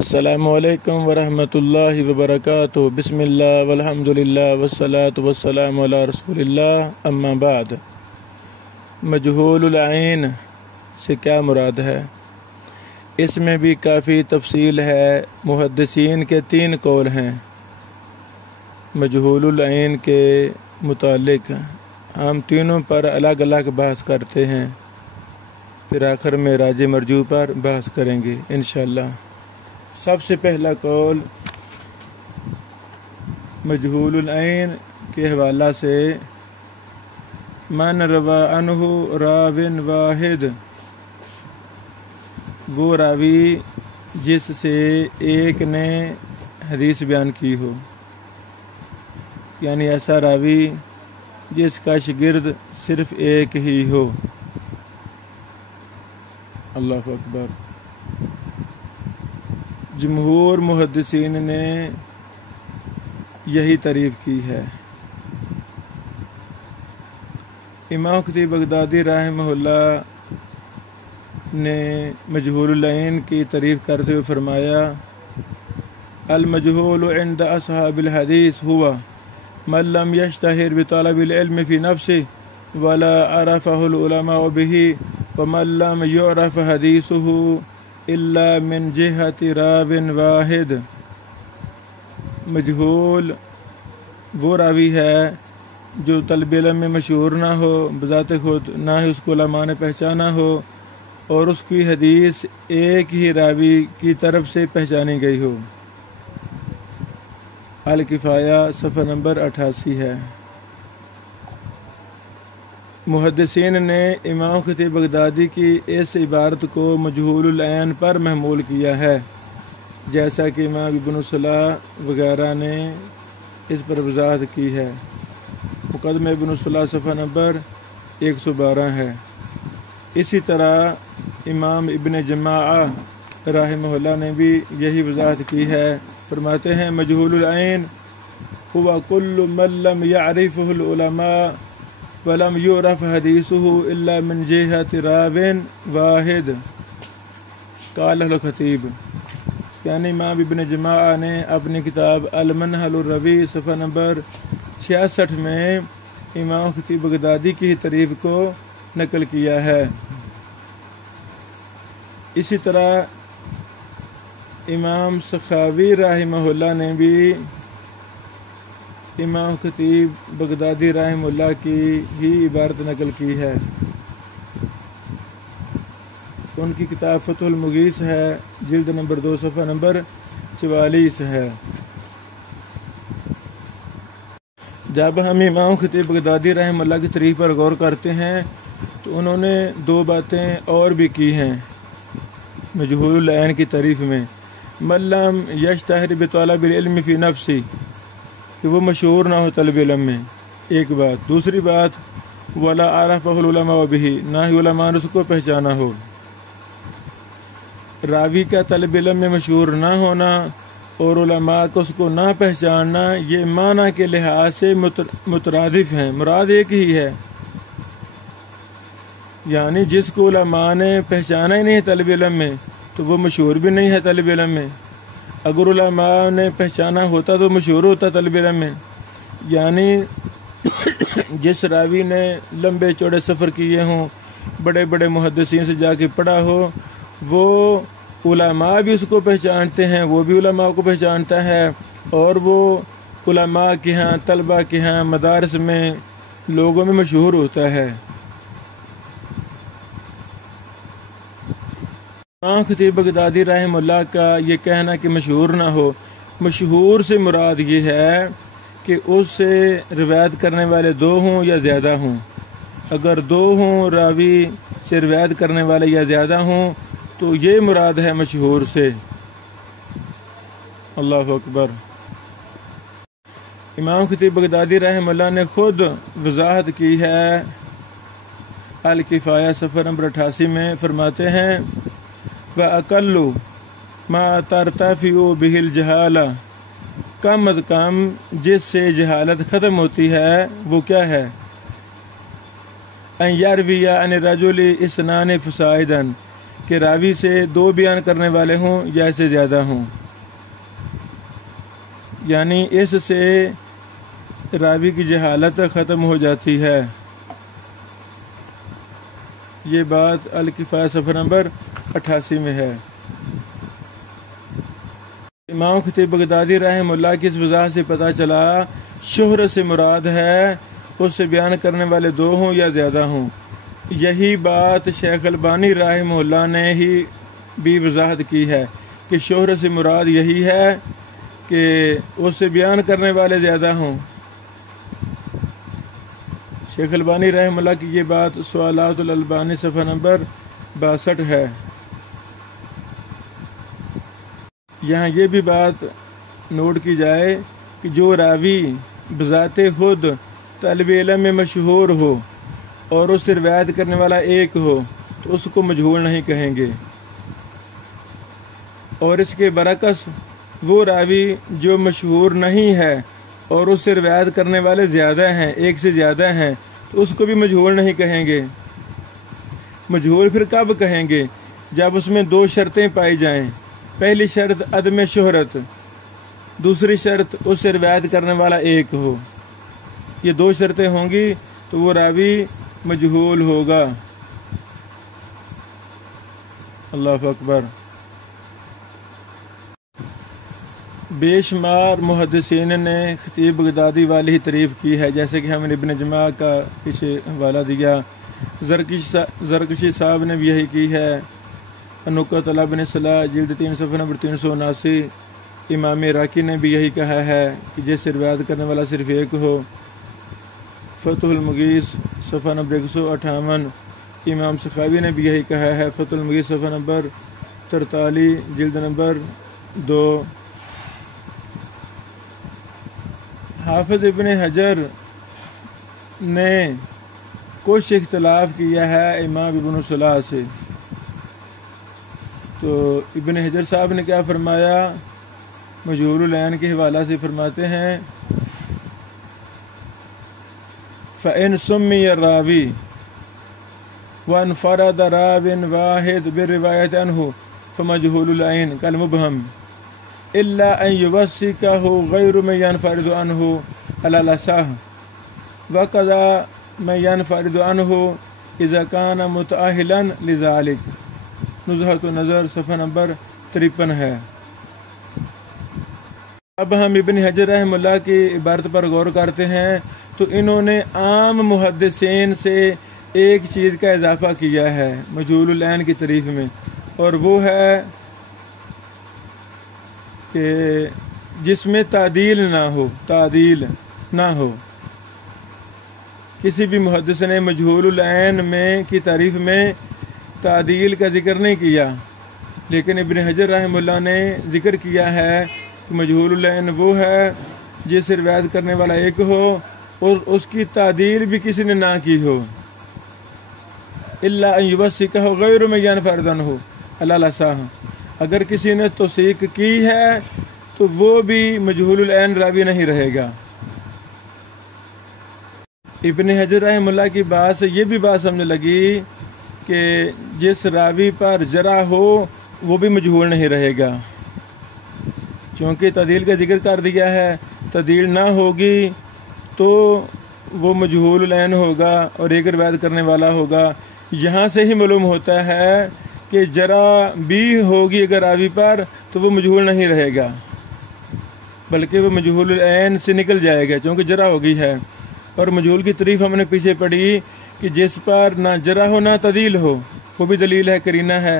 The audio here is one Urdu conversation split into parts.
السلام علیکم ورحمۃ اللہ وبرکاتہ۔ بسم اللہ والحمد للہ والصلاة والسلام علی رسول اللہ، اما بعد۔ مجہول العین سے کیا مراد ہے؟ اس میں بھی کافی تفصیل ہے۔ محدثین کے 3 قول ہیں مجہول العین کے متعلق۔ ہم تینوں پر الگ الگ بحث کرتے ہیں، پھر آخر میں راجح مرجوح پر بحث کریں گے انشاءاللہ۔ سب سے پہلا قول مجہول العین کے حوالہ سے، من روا عنہ راوٍ واحد، وہ راوی جس سے ایک نے حدیث بیان کی ہو، یعنی ایسا راوی جس کا شاگرد صرف ایک ہی ہو۔ اللہ اکبر۔ جمہور محدثین نے یہی تعریف کی ہے۔ امام خطیب بغدادی رحمہ اللہ نے مجہول العین کی تعریف کرتے ہوئے فرمایا، المجہول عند اصحاب الحدیث هو من لم يشتهر بطلب العلم في نفسه ولا عرفه العلماء به ومن لم يعرف حدیثه الا من جہت راو واحد۔ مجہول وہ راوی ہے جو طلب علم میں مشہور نہ ہو بذات خود، نہ ہی اس کو علماء نے پہچانا ہو، اور اس کی حدیث ایک ہی راوی کی طرف سے پہچانی گئی ہو۔ الکفایہ صفحہ نمبر 88 ہے۔ محدثین نے امام خطیب بغدادی کی اس عبارت کو مجہول العین پر محمول کیا ہے، جیسا کہ امام ابن الصلاح وغیرہ نے اس پر وضاحت کی ہے۔ مقدمہ ابن الصلاح صفحہ نمبر 112 ہے۔ اسی طرح امام ابن جماعہ رحمہ اللہ نے بھی یہی وضاحت کی ہے۔ فرماتے ہیں، مجہول العین هو كل من لم يعرفه العلماء ولم يعرف حدیثه الا من جہت راو واحد۔ قال الخطیب، یعنی امام ابن جماعہ نے اپنی کتاب المنہل الروی صفحہ نمبر 66 میں امام خطیب بغدادی کی تعریف کو نقل کیا ہے۔ اسی طرح امام سخاوی رحمہ اللہ نے بھی امام خطیب بغدادی رحمہ اللہ کی ہی عبارت نقل کی ہے۔ ان کی کتاب فتح المغیث ہے، جلد نمبر 2 صفحہ نمبر 44 ہے۔ جب ہم امام خطیب بغدادی رحمہ اللہ کی تعریف پر غور کرتے ہیں تو انہوں نے 2 باتیں اور بھی کی ہیں مجہول العین کی تعریف میں۔ من لم یشتہر بطلب العلم فی نفسی، کہ وہ مشہور نہ ہو طلب علم میں، ایک بات۔ دوسری بات، ولا عرفہ العلماء بہ، نہ ہی علماء نے اس کو پہچانا ہو۔ راوی کا طلب علم میں مشہور نہ ہونا اور علماء کو اس کو نہ پہچاننا، یہ معنی کے لحاظ سے مترادف ہیں، مراد ایک ہی ہے۔ یعنی جس کو علماء نے پہچانا ہی نہیں طلب علم میں تو وہ مشہور بھی نہیں ہے طلب علم میں۔ اگر علماء نے پہچانا ہوتا تو مشہور ہوتا طلب علم میں۔ یعنی جس راوی نے لمبے چوڑے سفر کیے ہوں، بڑے بڑے محدثین سے جا کے پڑھا ہو، وہ علماء بھی اس کو پہچانتے ہیں، وہ بھی علماء کو پہچانتا ہے، اور وہ علماء کے ہاں، طلباء کے ہاں، مدارس میں، لوگوں میں مشہور ہوتا ہے۔ امام خطیب بغدادی رحمہ اللہ کا یہ کہنا کہ مشہور نہ ہو، مشہور سے مراد یہ ہے کہ اس سے روایت کرنے والے 2 ہوں یا زیادہ ہوں۔ اگر 2 ہوں راوی سے روایت کرنے والے یا زیادہ ہوں تو یہ مراد ہے مشہور سے۔ اللہ اکبر۔ امام خطیب بغدادی رحمہ اللہ نے خود وضاحت کی ہے۔ الکفایہ صفحہ نمبر 88 میں فرماتے ہیں، وَأَقَلُّ مَا تَرْتَفِعُ بِهِ الْجَهَالَةُ، کم از کم جس سے جہالت ختم ہوتی ہے وہ کیا ہے؟ أَن يَرْوِيَ عَنِ الرَّجُلِ اثْنَانِ فَصَاعِدًا، کہ راوی سے 2 بیان کرنے والے ہوں یا اس سے زیادہ ہوں، یعنی اس سے راوی کی جہالت ختم ہو جاتی ہے۔ یہ بات الکفایہ صفحہ نمبر 88 میں ہے۔ امام خطیب بغدادی رحمہ اللہ کی اس وضاحت سے پتہ چلا شہرت سے مراد ہے اس سے بیان کرنے والے 2 ہوں یا زیادہ ہوں۔ یہی بات شیخ البانی رحمہ اللہ نے ہی بھی وضاحت کی ہے کہ شہرت سے مراد یہی ہے کہ اس سے بیان کرنے والے زیادہ ہوں۔ شیخ البانی رحمہ اللہ کی یہ بات سوالات الالبانی صفحہ نمبر 62 ہے۔ یہاں یہ بھی بات نوٹ کی جائے کہ جو راوی بذات خود طالب علم میں مشہور ہو اور اس سے روایت کرنے والا ایک ہو تو اس کو مجہول نہیں کہیں گے، اور اس کے برعکس وہ راوی جو مشہور نہیں ہے اور اس سے روایت کرنے والے زیادہ ہیں، ایک سے زیادہ ہیں، تو اس کو بھی مجہول نہیں کہیں گے۔ مجہول پھر کب کہیں گے؟ جب اس میں 2 شرطیں پائی جائیں۔ پہلی شرط عدم شہرت، دوسری شرط اس سے روایت کرنے والا ایک ہو۔ یہ 2 شرطیں ہوں گی تو وہ راوی مجہول ہوگا۔ اللہ اکبر۔ بے شمار محدثین نے خطیب بغدادی والی ہی تعریف کی ہے، جیسے کہ ہم نے ابن جماع کا پیچھے حوالہ دیا، زرکشی صاحب نے بھی یہی کی ہے، نکت علی ابن صلاح جلد 3 صفحہ نمبر 379، امام عراقی نے بھی یہی کہا ہے کہ جس سے روایت کرنے والا صرف ایک ہو، فتح المغیث صفحہ نمبر 158، امام سخاوی نے بھی یہی کہا ہے، فتح المغیث صفحہ نمبر 43 جلد نمبر 2۔ حافظ ابن حجر نے کچھ اختلاف کیا ہے امام ابن صلاح سے، تو ابن حجر صاحب نے کیا فرمایا؟ مجہول العین کے حوالہ سے فرماتے ہیں فَإِن سُمِّيَ الرَّاوِي وَانْفَرَدَ رَاوٍ وَاحِدٌ بِالرِّوَايَةِ عَنْهُ فَمَجْهُولُ الْعَيْنِ كَالْمُبْهَمِ إِلَّا أَنْ يُوثِقَهُ غَيْرُ مَنْ يَنْفَرِدُ عَنْهُ عَلَى الْأَصَحِّ وَكَذَا مَنْ يَنْفَرِدُ عَنْهُ إِذَا كَانَ مُتَأَهِّلًا لِذَلِكَ۔ نزہۃ النظر صفحہ نمبر 53 ہے۔ اب ہم ابن حجر رحمہ اللہ کی عبارت پر غور کرتے ہیں تو انہوں نے عام محدثین سے ایک چیز کا اضافہ کیا ہے مجہول العین کی تعریف میں، اور وہ ہے کہ جس میں تعدیل نہ ہو۔ کسی بھی محدث نے مجہول العین میں کی تعریف میں تعدیل کا ذکر نہیں کیا، لیکن ابن حجر رحمہ اللہ نے ذکر کیا ہے کہ مجہول العین وہ ہے جس سے روایت کرنے والا ایک ہو اور اس کی تعدیل بھی کسی نے نہ کی ہو، الا ان یوثقہ غیر من ينفرد عنہ علی الاصح، اگر کسی نے توثیق کی ہے تو وہ بھی مجہول العین راوی نہیں رہے گا۔ ابن حجر رحمہ اللہ کی بات سے یہ بھی بات سمجھ لگی کہ جس راوی پر جرح ہو وہ بھی مجہول نہیں رہے گا، چونکہ تعدیل کا ذکر کر دیا ہے، تعدیل نہ ہوگی تو وہ مجہول العین ہوگا اور ایک روایت کرنے والا ہوگا۔ یہاں سے ہی معلوم ہوتا ہے کہ جرح بھی ہوگی اگر راوی پر تو وہ مجہول نہیں رہے گا، بلکہ وہ مجہول العین سے نکل جائے گا چونکہ جرح ہوگی ہے۔ اور مجہول کی تعریف ہم نے پیچھے پڑھی کہ جس پر نہ جرح ہو نہ تعدیل ہو، وہ بھی دلیل ہے، قرینہ ہے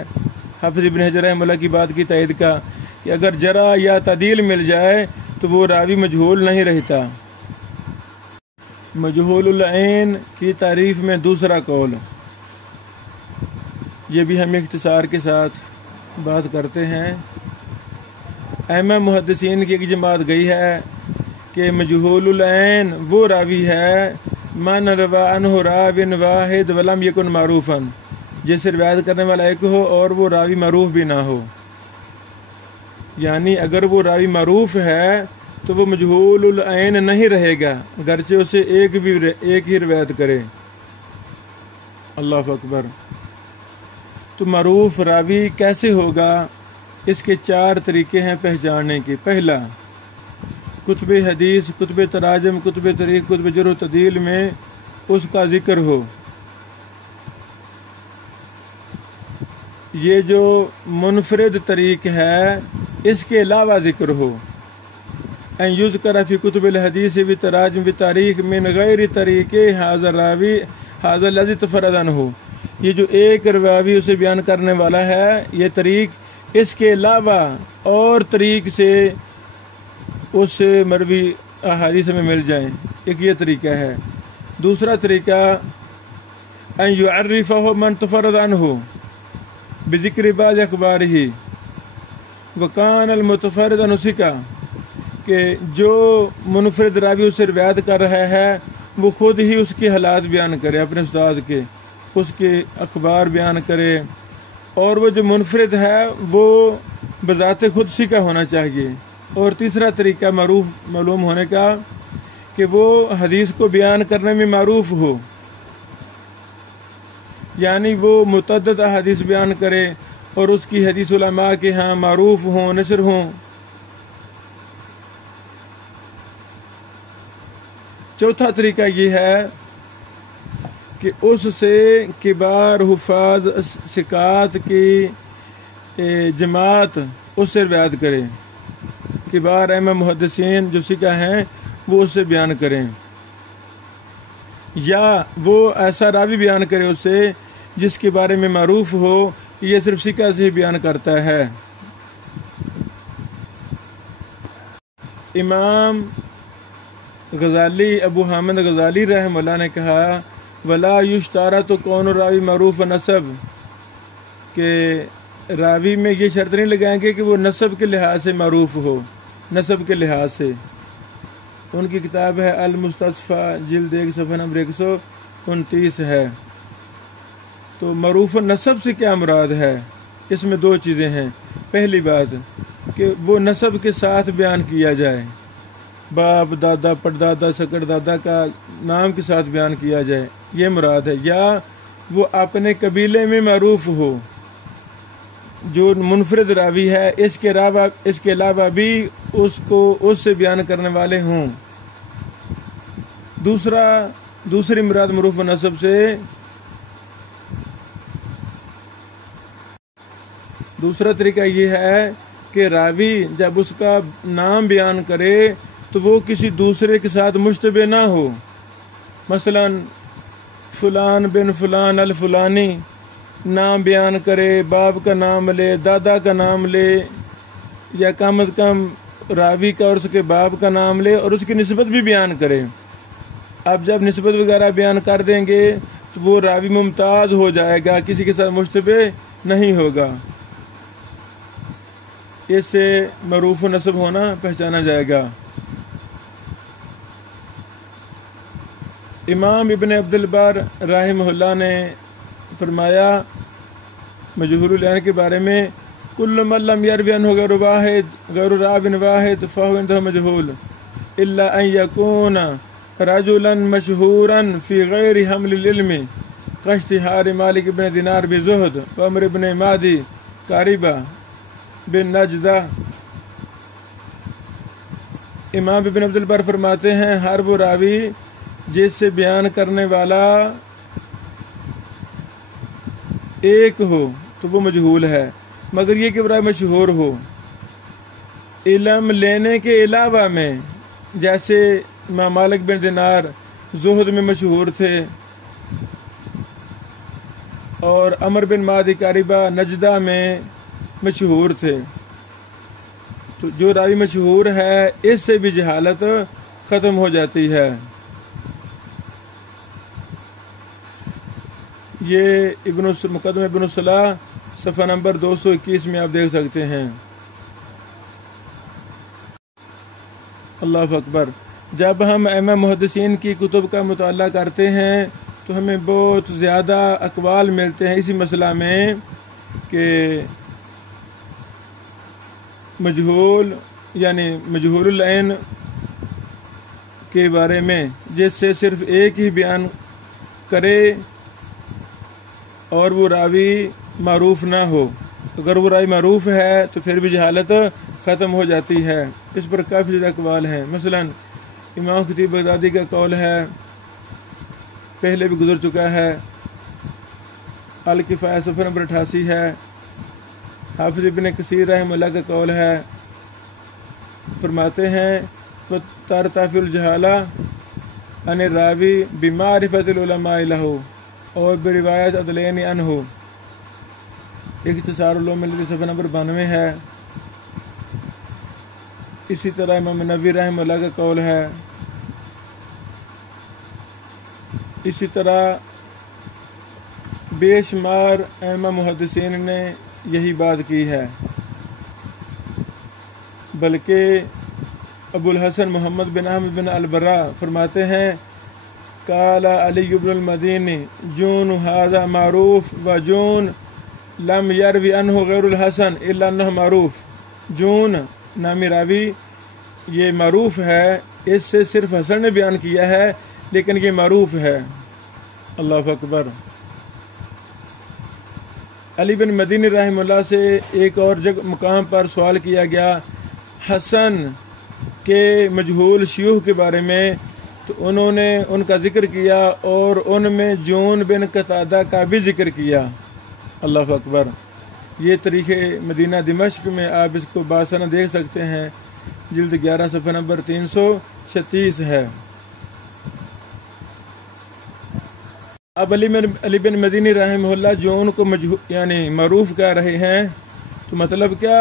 حافظ ابن حجر رحمہ اللہ کی بات کی تائید کا کہ اگر جرح یا تعدیل مل جائے تو وہ راوی مجہول نہیں رہتا۔ مجہول العین کی تعریف میں دوسرا قول، یہ بھی ہم اختصار کے ساتھ بات کرتے ہیں۔ ائمہ محدثین کی ایک جماعت گئی ہے کہ مجہول العین وہ راوی ہے من روا عنہ راو واحد ولم یکن معروفا، جس سے روایت کرنے والا ایک ہو اور وہ راوی معروف بھی نہ ہو، یعنی اگر وہ راوی معروف ہے تو وہ مجہول العین نہیں رہے گا اگرچہ اسے ایک ہی روایت کرے۔ اللہ اکبر۔ تو معروف راوی کیسے ہوگا؟ اس کے 4 طریقے ہیں پہچاننے کے۔ پہلا، کتب حدیث، کتب تراجم، کتب تاریخ، کتب جرح و تعدیل میں اس کا ذکر ہو۔ یہ جو منفرد طریق ہے اس کے علاوہ ذکر ہو۔ ان یذکر فی کتب الحدیث والتراجم والتاریخ من غیر طریق ھذا الراوی ھذا الذی تفرد عنہ، یہ جو ایک راوی اسے بیان کرنے والا ہے یہ طریق اس کے علاوہ اور طریق سے اس مروی احادیث میں مل جائیں، ایک یہ طریقہ ہے۔ دوسرا طریقہ، ان یعرفہ من تفرد عنہ بذکر بعض اخبارہ وکان المتفرد عنہ ثقہ، کہ جو منفرد راوی اسے روایت کر رہا ہے وہ خود ہی اس کے حالات بیان کرے، اپنے استاد کے اس کے اخبار بیان کرے، اور وہ جو منفرد ہے وہ بذات خود ثقہ ہونا چاہیے۔ اور تیسرا طریقہ معروف معلوم ہونے کا کہ وہ حدیث کو بیان کرنے میں معروف ہو، یعنی وہ متعدد احادیث بیان کرے اور اس کی حدیث علماء کے ہاں معروف ہوں، نشر ہوں۔ چوتھا طریقہ یہ ہے کہ اس سے کبار حفاظ ثقات کی جماعت اس سے روایت کرے، کبار اہم محدثین جو ثقہ ہیں وہ اس سے بیان کریں، یا وہ ایسا راوی بیان کرے اس سے جس کے بارے میں معروف ہو یہ صرف ثقہ سے ہی بیان کرتا ہے۔ امام غزالی، ابو حامد غزالی رحمہ اللہ نے کہا ولا یشترط کون راوی معروف نسب، کہ راوی میں یہ شرط نہیں لگائیں گے کہ وہ نسب کے لحاظ سے معروف ہو، نسب کے لحاظ سے۔ ان کی کتاب ہے المستصفیٰ، جلد 1 صفحہ نمبر 129 ہے۔ تو معروف نسب سے کیا مراد ہے؟ اس میں 2 چیزیں ہیں۔ پہلی بات کہ وہ نسب کے ساتھ بیان کیا جائے، باپ، دادا، پردادا، سکڑ دادا کا نام کے ساتھ بیان کیا جائے، یہ مراد ہے۔ یا وہ اپنے قبیلے میں معروف ہو، جو منفرد راوی ہے اس کے علاوہ بھی اس سے بیان کرنے والے ہوں۔ دوسری مراد معروف و نسب سے، دوسرا طریقہ یہ ہے کہ راوی جب اس کا نام بیان کرے تو وہ کسی دوسرے کے ساتھ مشتبہ نہ ہو، مثلا فلان بن فلان الفلانی نام بیان کرے، باپ کا نام لے، دادا کا نام لے، یا کم از کم راوی کا اور اس کے باپ کا نام لے اور اس کی نسبت بھی بیان کرے۔ اب جب نسبت وغیرہ بیان کر دیں گے تو وہ راوی ممتاز ہو جائے گا، کسی کے ساتھ مشتبہ نہیں ہوگا، اس سے معروف و نسب ہونا پہچانا جائے گا۔ امام ابن عبد البر رحمہ اللہ نے فرمایا مجہول العین کے بارے میں کل من لم یروی عنہ غیر راو واحد فہو عندہ مجہول الا ان یکون رجلا مشہورا فی غیر حمل العلم کاشتہار مالک بن دینار بزہد وعمر بن مادی قاریبہ بن نجدہ۔ امام ابن عبد البر فرماتے ہیں ہر وہ راوی جس سے بیان کرنے والا ایک ہو تو وہ مجہول ہے، مگر یہ کہ برائے مشہور ہو علم لینے کے علاوہ میں، جیسے امام مالک بن دینار زہد میں مشہور تھے اور عمر بن مادی قاریبہ نجدہ میں مشہور تھے۔ تو جو راوی مشہور ہے اس سے بھی جہالت ختم ہو جاتی ہے۔ یہ مقدمہ ابن الصلاح صفحہ نمبر 221 میں آپ دیکھ سکتے ہیں۔ اللہ اکبر۔ جب ہم ائمہ محدثین کی کتب کا مطالعہ کرتے ہیں تو ہمیں بہت زیادہ اقوال ملتے ہیں اسی مسئلہ میں کہ مجہول یعنی مجہول العین کے بارے میں، جس سے صرف ایک ہی بیان کرے اور وہ راوی معروف نہ ہو. اگر وہ راوی معروف ہے تو پھر بھی جہالت ختم ہو جاتی ہے. اس پر کافی زیادہ اقوال ہیں. مثلا امام خطیب بغدادی کا قول ہے، پہلے بھی گزر چکا ہے، الکفایہ صفحہ نمبر 88 ہے. حافظ ابن کثیر رحمہ اللہ کا قول ہے، فرماتے ہیں ترتفع الجہالہ عن الراوی بمعرفت العلماء لہ اور بروایت عدلین عنہ. اختصار علوم الحدیث صفحہ نمبر 92 ہے. اسی طرح امام نووی رحمہ اللہ کا قول ہے. اسی طرح بے شمار ائمہ محدثین نے یہی بات کی ہے. بلکہ ابو الحسن محمد بن احمد بن البراء فرماتے ہیں، قال علی بن المدینی جون ھذا معروف و جون لم یروی عنہ غیر الحسن الا انہ معروف. جون نامی راوی یہ معروف ہے، اس سے صرف حسن نے بیان کیا ہے لیکن یہ معروف ہے. اللہ اکبر. علی بن مدینی رحمہ اللہ سے ایک اور مقام پر سوال کیا گیا حسن کے مجہول شیوخ کے بارے میں، تو انہوں نے ان کا ذکر کیا اور ان میں جون بن قتادہ کا بھی ذکر کیا. اللہ اکبر. یہ تاریخ مدینہ دمشق میں آپ اس کو بآسانہ دیکھ سکتے ہیں، جلد 11 صفحہ نمبر 336 ہے. اب علی بن مدینی رحمہ اللہ جو ان کو یعنی معروف کہہ رہے ہیں، تو مطلب کیا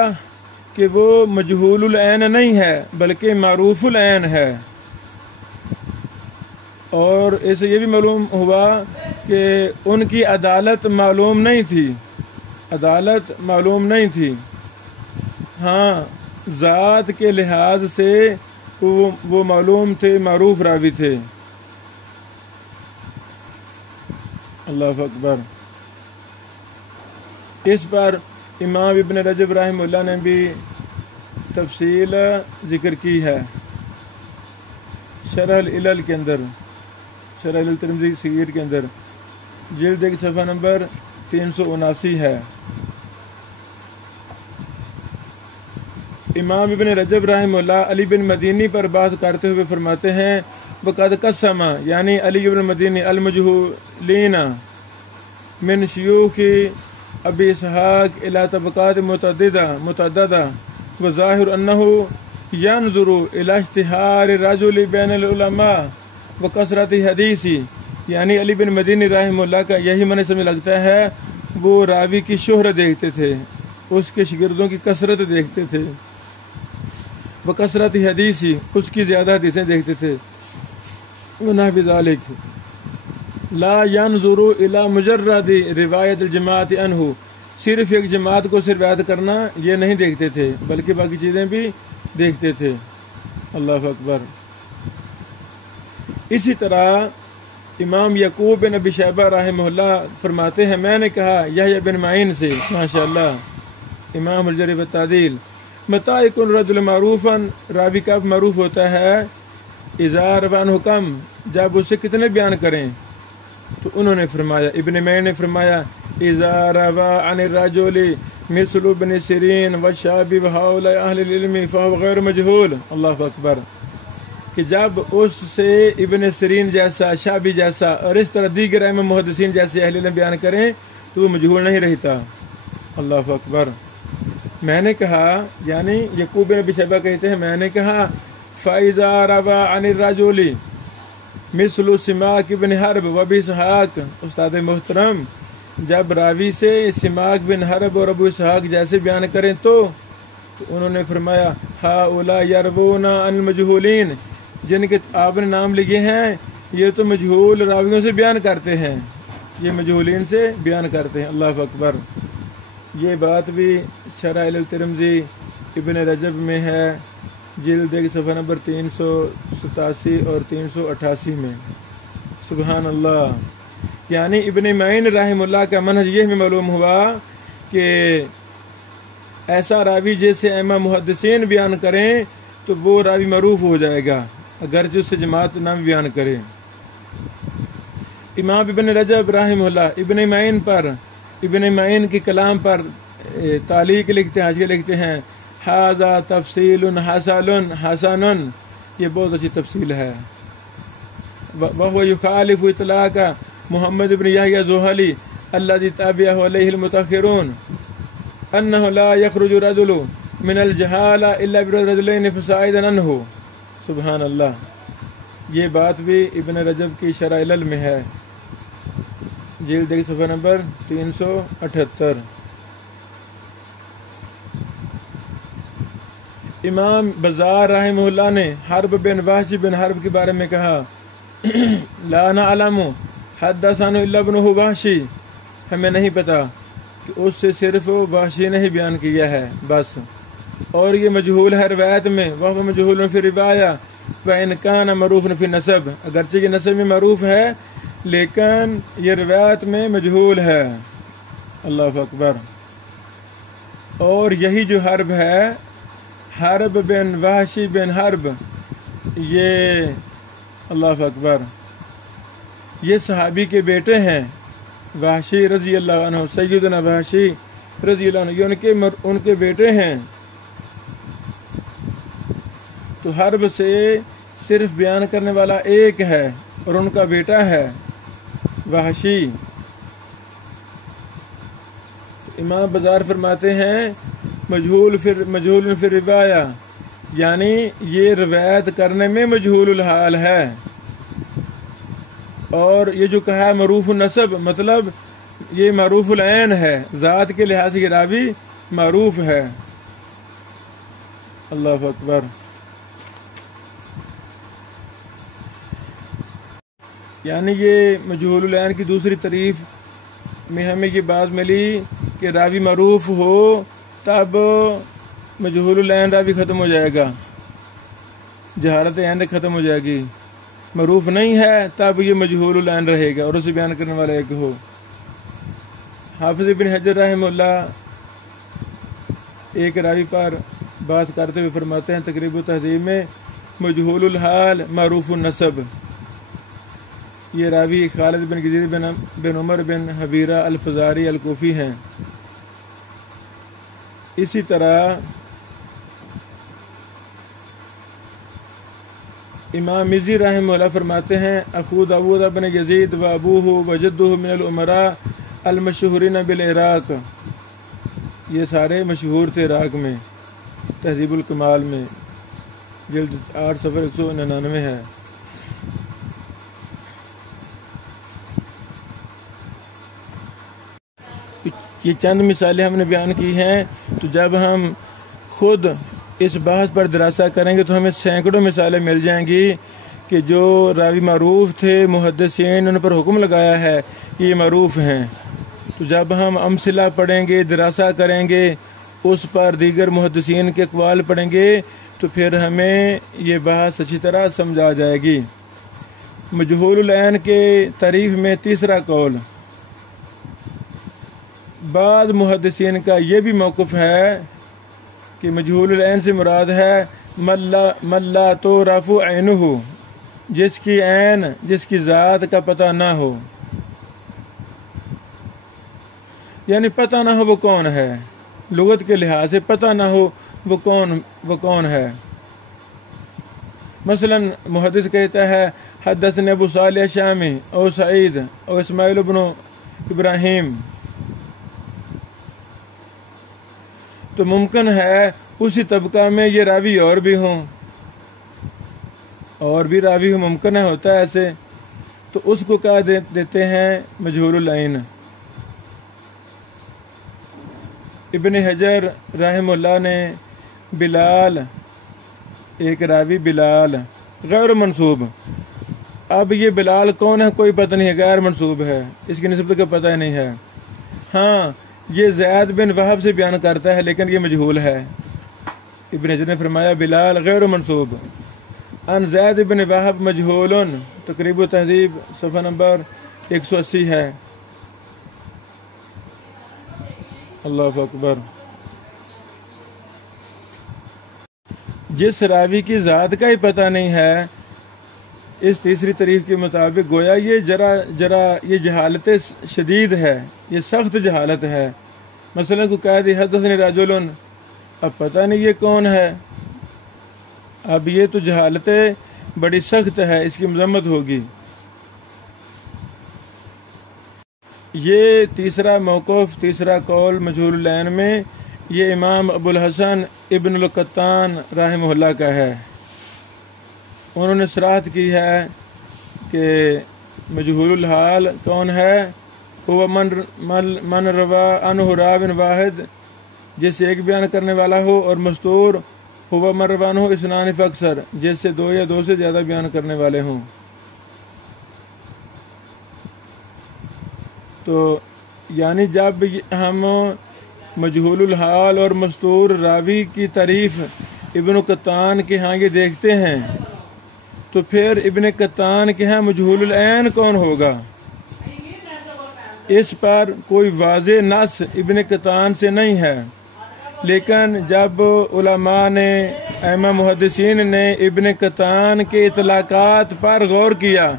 کہ وہ مجہول العین نہیں ہے بلکہ معروف العین ہے. اور اسے یہ بھی معلوم ہوا کہ ان کی عدالت معلوم نہیں تھی، عدالت معلوم نہیں تھی. ہاں ذات کے لحاظ سے وہ معلوم تھے، معروف راوی تھے. اللہ اکبر. اس پر امام ابن رجب رحمہ اللہ نے بھی تفصیل ذکر کی ہے شرح العلل کے اندر، شرح العلل ترمذی صغیر کے اندر، جلد 1 صفحہ نمبر 379 ہے. امام ابن رجب رحمہ اللہ علی بن مدینی پر بات کرتے ہوئے فرماتے ہیں وقد قسم یعنی علی بن مدینی المجہولین من شیوخ ابی اسحاق الی طبقات متعددہ وظاہر انہ ینظر الی اشتہار الرجل بین العلماء وکثرت حدیثی. یعنی علی بن مدینی رحمہ اللہ کا یہی معنی سمجھ لگتا ہے، وہ راوی کی شہرت دیکھتے تھے، اس کے شاگردوں کی کثرت دیکھتے تھے، وکثرت حدیثی اس کی زیادہ حدیثیں دیکھتے تھے. ونحو ذلک لا ینظر الی مجرد روایت الجماعت عنہ، صرف ایک جماعت کو صرف روایت کرنا یہ نہیں دیکھتے تھے بلکہ باقی چیزیں بھی دیکھتے تھے. اللہ اکبر. اسی طرح امام یعقوب بن ابی شیبہ رحمہ اللہ فرماتے ہیں، میں نے کہا یحییٰ بن معین سے، ماشاء اللہ امام الجرح والتعدیل، متى يكون الرجل معروفا، راوی کب معروف ہوتا ہے، اذا روى عنہ کم، جب اسے کتنے بیان کریں. تو انہوں نے فرمایا، ابن معین نے فرمایا اذا روى عن الرجل مثل ابن سیرین والشعبی وهؤلاء اہل العلم فهو غیر مجہول. اللہ اکبر. کہ جب اس سے ابن سیرین جیسا، شعبی جیسا اور اس طرح دیگر ائمہ محدثین جیسے اہل علم بیان کریں تو وہ مجہول نہیں رہتا. اللہ اکبر. میں نے کہا یعنی یعقوب بن ابی شیبہ کہتے ہیں، میں نے کہا فَإِذَا رَوَى عَنِ الرَّجُلِ مثل سماک بن حرب و ابی اسحاق. استاد محترم، جب راوی سے سماک بن حرب اور ابو اسحاق جیسے بیان کریں تو انہوں نے فرمایا ہؤلاء یروون عن المجہولین، جن کے آپ نے نام لیے ہیں یہ تو مجہول راویوں سے بیان کرتے ہیں، یہ مجہولین سے بیان کرتے ہیں. اللہ اکبر. یہ بات بھی شرح الترمذی ابن رجب میں ہے، جلد 1 صفحہ نمبر 387 اور 388 میں. سبحان اللہ. یعنی ابن معین رحمہ اللہ کا منہج یہ بھی معلوم ہوا کہ ایسا راوی جیسے ائمہ محدثین بیان کریں تو وہ راوی معروف ہو جائے گا اگرچہ اس سے جماعت نہ بیان کرے. امام ابن رجب رحمہ اللہ ابن معین پر ابن معین کے کلام پر تعلیق لکھتے ہیں، حاشیہ لکھتے ہیں ھذا تفصیل حسن، یہ بہت اچھی تفصیل ہے. وهو يخالف اطلاق محمد بن یحییٰ زحلی الذي تابعه عليه المتأخرون انه لا يخرج رجل من الجهالة الا برجلين فصاعدا عنه. سبحان اللہ، یہ بات بھی ابن رجب کی شرح علل میں ہے، جلد صفحہ نمبر 378. امام بزار رحمہ اللہ نے حرب بن وحشی بن حرب کے بارے میں کہا لا نعلم حدثنا الا ابن وحشی، ہمیں نہیں پتا کہ اس سے صرف وحشی نے ہی بیان کیا ہے بس، اور یہ مجہول ہے روایت میں، وہ مجہول فی روایہ وان کان معروف فی نسب، اگرچہ یہ نسب میں معروف ہے لیکن یہ روایت میں مجہول ہے. اللہ اکبر. اور یہی جو حرب ہے، حرب بن وحشی بن حرب، یہ اللہ اکبر، یہ صحابی کے بیٹے ہیں، وحشی رضی اللہ عنہ، سیدنا وحشی رضی اللہ عنہ، یہ ان کے بیٹے ہیں. تو حرب سے صرف بیان کرنے والا ایک ہے اور ان کا بیٹا ہے وحشی. امام بزار فرماتے ہیں مجہول فی روایہ، یعنی یہ روایت کرنے میں مجہول الحال ہے. اور یہ جو کہا ہے معروف النسب، مطلب یہ معروف العین ہے، ذات کے لحاظ سے یہ راوی معروف ہے. اللہ اکبر. یعنی یہ مجہول العین کی دوسری تعریف میں ہمیں یہ بات ملی کہ راوی معروف ہو تب مجہول العین راوی ختم ہو جائے گا، جہالت عین ختم ہو جائے گی. معروف نہیں ہے تب یہ مجہول العین رہے گا اور اسے بیان کرنے والا ایک ہو. حافظ ابن حجر رحمہ اللہ ایک راوی پر بات کرتے ہوئے فرماتے ہیں تقریب و تہذیب میں مجہول الحال معروف النسب. یہ راوی خالد بن گزیر بن عمر بن حبیرہ الفزاری الکوفی ہیں. اسی طرح امام مزی رحمہ اللہ فرماتے ہیں اخو داود بن یزید و ابوہ و جدہ من الامراء المشہورین بالعراق، یہ سارے مشہور تھے عراق میں. تہذیب الکمال میں جلد 8 صفحہ 199 ہے. یہ چند مثالیں ہم نے بیان کی ہیں، تو جب ہم خود اس بحث پر دراسہ کریں گے تو ہمیں سینکڑوں مثالیں مل جائیں گی کہ جو راوی معروف تھے محدثین ان پر حکم لگایا ہے کہ یہ معروف ہیں. تو جب ہم امثلہ پڑھیں گے، دراسہ کریں گے، اس پر دیگر محدثین کے اقوال پڑھیں گے تو پھر ہمیں یہ بحث اچھی طرح سمجھ آ جائے گی. مجہول العین کے تعریف میں تیسرا قول، بعض محدثین کا یہ بھی موقف ہے کہ مجہول العین سے مراد ہے ملا تو رفع عینہ، جس کی عین، جس کی ذات کا پتہ نہ ہو، یعنی پتہ نہ ہو وہ کون ہے، لغت کے لحاظ سے پتہ نہ ہو وہ کون ہے. مثلا محدث کہتا ہے حدثنا ابو صالح شامی او سعید او اسماعیل بن ابراہیم، تو ممکن ہے اسی طبقہ میں یہ راوی اور بھی ہوں، اور بھی راوی ہوں، ممکن ہے، ہوتا ہے ایسے، تو اس کو کہا دیتے ہیں مجہول العین. ابن حجر رحمہ اللہ نے بلال، ایک راوی بلال غیر منصوب، اب یہ بلال کون ہے کوئی پتہ نہیں ہے، غیر منصوب ہے، اس کی نسبت کا پتہ ہی نہیں ہے. ہاں یہ زید بن وہب سے بیان کرتا ہے لیکن یہ مجہول ہے. ابن حجر نے فرمایا بلال غیر منصوب، ان زید بن وہب مجہول، تقریب و تہذیب صفحہ نمبر 180 ہے. اللہ اکبر. جس راوی کی ذات کا ہی پتہ نہیں ہے اس تیسری تاریخ کے مطابق گویا یہ ذرا یہ جہالت شدید ہے، یہ سخت جہالت ہے۔ مثلا کو کہہ دی حدثنی رجل، اب پتہ نہیں یہ کون ہے، اب یہ تو جہالت بڑی سخت ہے، اس کی مذمت ہوگی۔ یہ تیسرا موقف، تیسرا قول مجہول العین میں، یہ امام ابو الحسن ابن القطان رحمہ اللہ کا ہے۔ انہوں نے صراحت کی ہے کہ مجہول الحال کون ہے؟ وہ من روا عنہ راو واحد، جس سے ایک بیان کرنے والا ہو، اور مستور ہوا من روا عنہ اثنان فاکثر، جس سے دو یا دو سے زیادہ بیان کرنے والے ہوں۔ تو یعنی جب ہم مجہول الحال اور مستور راوی کی تعریف ابن قطان کے ہاں یہ دیکھتے ہیں، تو پھر ابن قطان کے ہاں مجہول العین کون ہوگا؟ اس پر کوئی واضح نص ابن قطان سے نہیں ہے، لیکن جب علماء نے، ائمہ محدثین نے ابن قطان کے اطلاقات پر غور کیا،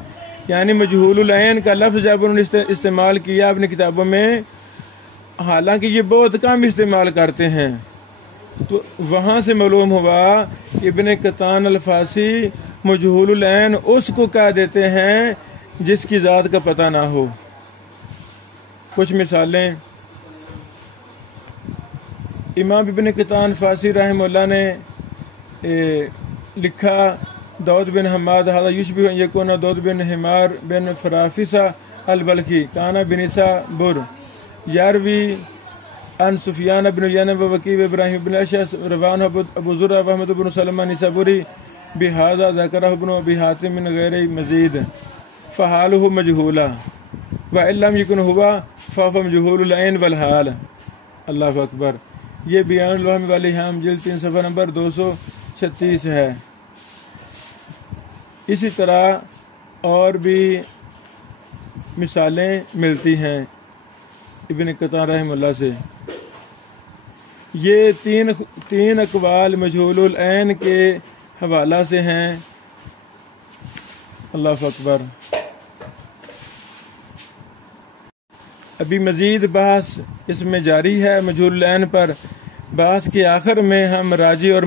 یعنی مجہول العین کا لفظ جب انہوں نے استعمال کیا اپنی کتابوں میں، حالانکہ یہ بہت کم استعمال کرتے ہیں، تو وہاں سے معلوم ہوا ابن قطان الفاسی مجہول العین اس کو کہہ دیتے ہیں جس کی ذات کا پتہ نہ ہو۔ کچھ مثالیں، امام ابن قطان فاسی رحمہ اللہ نے لکھا، داؤد بن حماد هذا يشبه ان يكون داؤد بن حمار بن فرافسہ البلخی کان بنسا بر یروی عن سفیان بن عیینہ ووکیع ابراہیم بن اشعث روان ابو زرع احمد بن سلمہ نسابوری بهذا ذکرہ ابن ابی حاتم من غیر مزید فحالہ مجہولا وان لم یکن ہوا فهو مجہول العین والحال۔ اللہ اکبر۔ یہ بیان الوہم والاوہام جلد 3 صفحہ نمبر 236 ہے۔ اسی طرح اور بھی مثالیں ملتی ہیں ابن قطان رحمہ اللہ سے۔ یہ تین اقوال مجہول العین کے حوالہ سے ہیں۔ اللہ اکبر۔ ابھی مزید بحث اس میں جاری ہے مجہول العین پر۔ بحث کے آخر میں ہم راجی اور